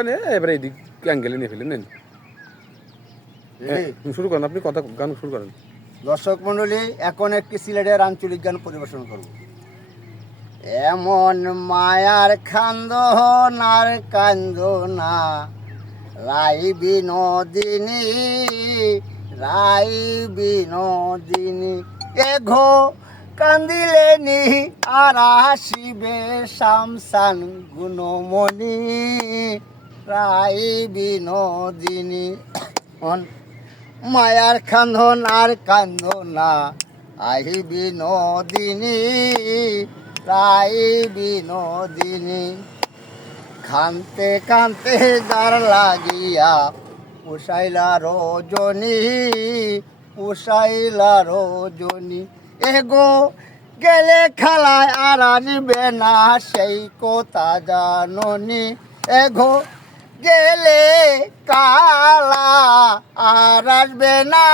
এবারে এই দিক অ্যাঙ্গেলে নিয়ে ফেলেন নেন শুরু করেন, আপনি কথা গান শুরু করেন। দর্শক মণ্ডলী, এখন একটি সিলেটের আঞ্চলিক গান পরিবেশন করব। এমন মায়ার খান্দন আর কান্দনা রাই বিনোদিনী, রাই বিনোদিনী, এঘো কান্দিলে নি আর আসিবে শামসান গুণমণি, রাই বিনোদিনী। মায়ার খান্দন আর কান্দনা আহি বিনোদিনী, রাই বিনোদিনী, খানতে কানতে যার লাগিয়া পুষাইলা রজনী, পুষাইলা রজনী, এগো গেলে খেলায় আর আসবে না সেই কথা জাননি, এগো গেলে কালা আর আসবে না,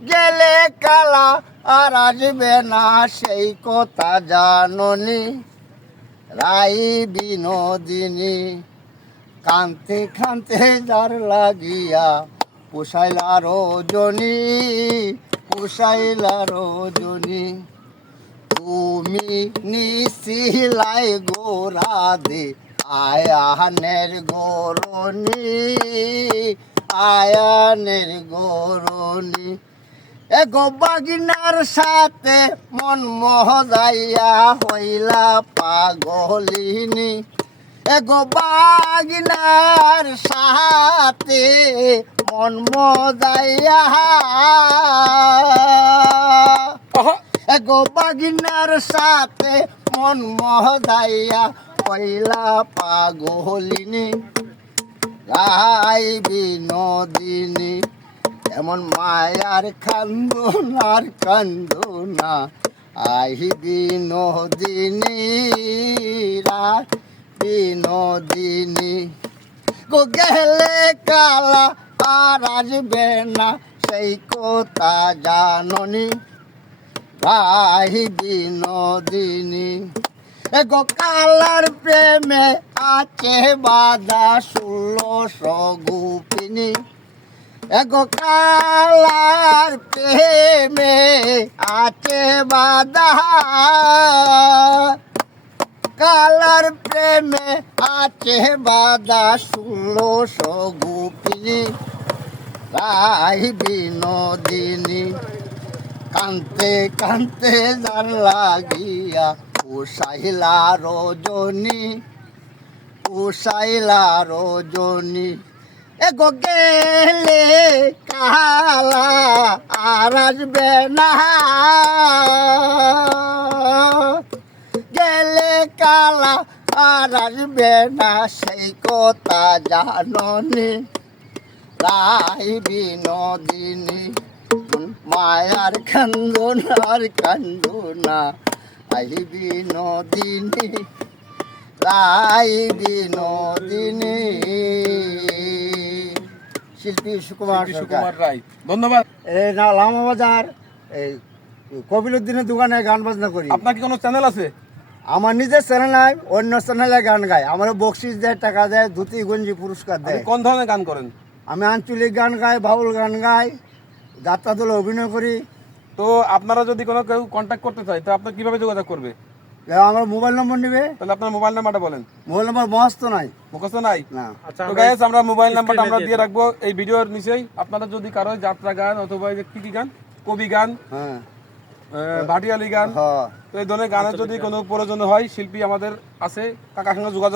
গেলে কালা আর আসবে না সেই কথা জাননি, রাই বিনোদিনী, কান্তে কান্তে যার লাগিয়া পুষাইলা রজনী, পুষাইলা রজনী, তুমি নিশিলাই গোরা দে আয়ানের গরণী, আয়ানের গরণী, এগো বাগিনার সাথে মন মহজাইয়া হইলা পাগলিনী, এগো বাগিনার সাথে মন মহজাইয়া, এগো বাগিনার সাথে মন মহদাইয়া পয়লা পাগলিনী, রাই বিনোদিনী, এমন মায়ার খান্দনার কান্দনা আহি বিনোদিনী, রাই বিনোদিনী, গো গেলে কালা আর আসবে না সেই কথা জাননি, রাই বিনোদিনী, এগো কালার প্রেমে আছে বাধা 1600 গোপিনী, এগো কালার প্রেমে আছে বাধা, কালার প্রেমে আছে বাধা 1600 গোপিনী, রাই বিনোদিনী, কান্তে কান্তে যার লাগিয়া পুষাইলা রজনী, পুষাইলা রজনী, এগো গেলে কালা আর আসবে না, গেলে কালা আর আসবে না সেই কথা জাননি, রাই বিনোদিনী, মায়ার খান্দনার কান্দনা আহি বিনোদিনী, রাই বিনোদিনী। শিল্পী সুকুমার রায়, ধন্যবাদ। এই লামাবাজার এই কবিরুদ্দিনের দোকানে গান বাজনা করি। আপনার কি কোনো চ্যানেল আছে? আমার নিজের চ্যানেল নাই, অন্য চ্যানেলে গান গাই। আমার বকশিস দেয়, টাকা দেয়, ধুতি গঞ্জি পুরস্কার দেয়। কোন ধরনের গান করেন? আমি আঞ্চলিক গান গাই, বাউল গান গাই, যাত্রা দলে অভিনয় করি। তো আপনারা যদি কোনো কেউ কন্ট্যাক্ট করতে চায় তো আপনার কিভাবে যোগাযোগ করবে? আমার মোবাইল নম্বর নেবে। তাহলে আপনার মোবাইল নাম্বারটা বলেন। মোবাইল নম্বর মস্ত নাই, মুখস্থ নাই না। তো গাইস, আমরা মোবাইল নাম্বারটা আমরা দিয়ে রাখবো এই ভিডিওর নিচেই। আপনারা যদি কারো যাত্রা গান অথবা কি গান, কবি গান, হ্যাঁ, ভাটিয়ালি গান, হ্যাঁ, তো এই ধরনের গানের যদি কোনো প্রয়োজন হয়, শিল্পী আমাদের আছে, কাকার সঙ্গে যোগাযোগ